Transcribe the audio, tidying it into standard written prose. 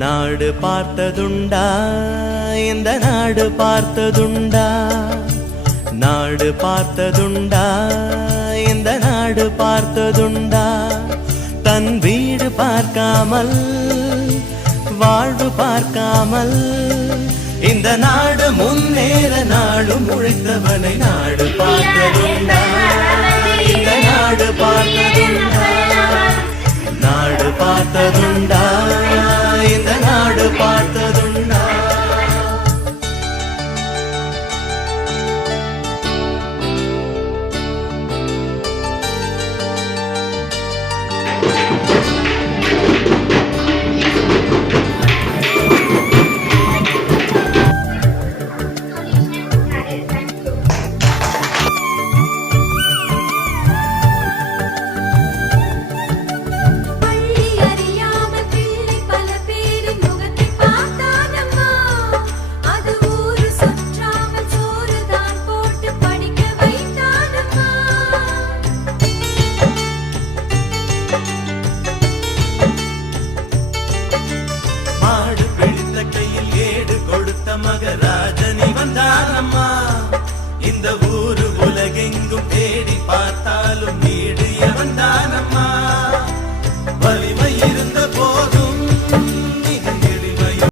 நாடு பார்த்ததுண்டா இந்த நாடு பார்த்ததுண்டா நாடு பார்த்ததுண்டா இந்த நாடு பார்த்ததுண்டா தன் வீடு பார்க்காமல் வாழ்வு பார்க்காமல் இந்த நாடு முன்னேற நாடு முழித்தவனை நாடு பார்த்ததுண்டா இந்த நாடு பார்த்ததுண்டா நாடு பார்த்ததுண்டா இந்த நாடு பார்த்ததுண்டா மகராஜனி வந்தானம்மா இந்த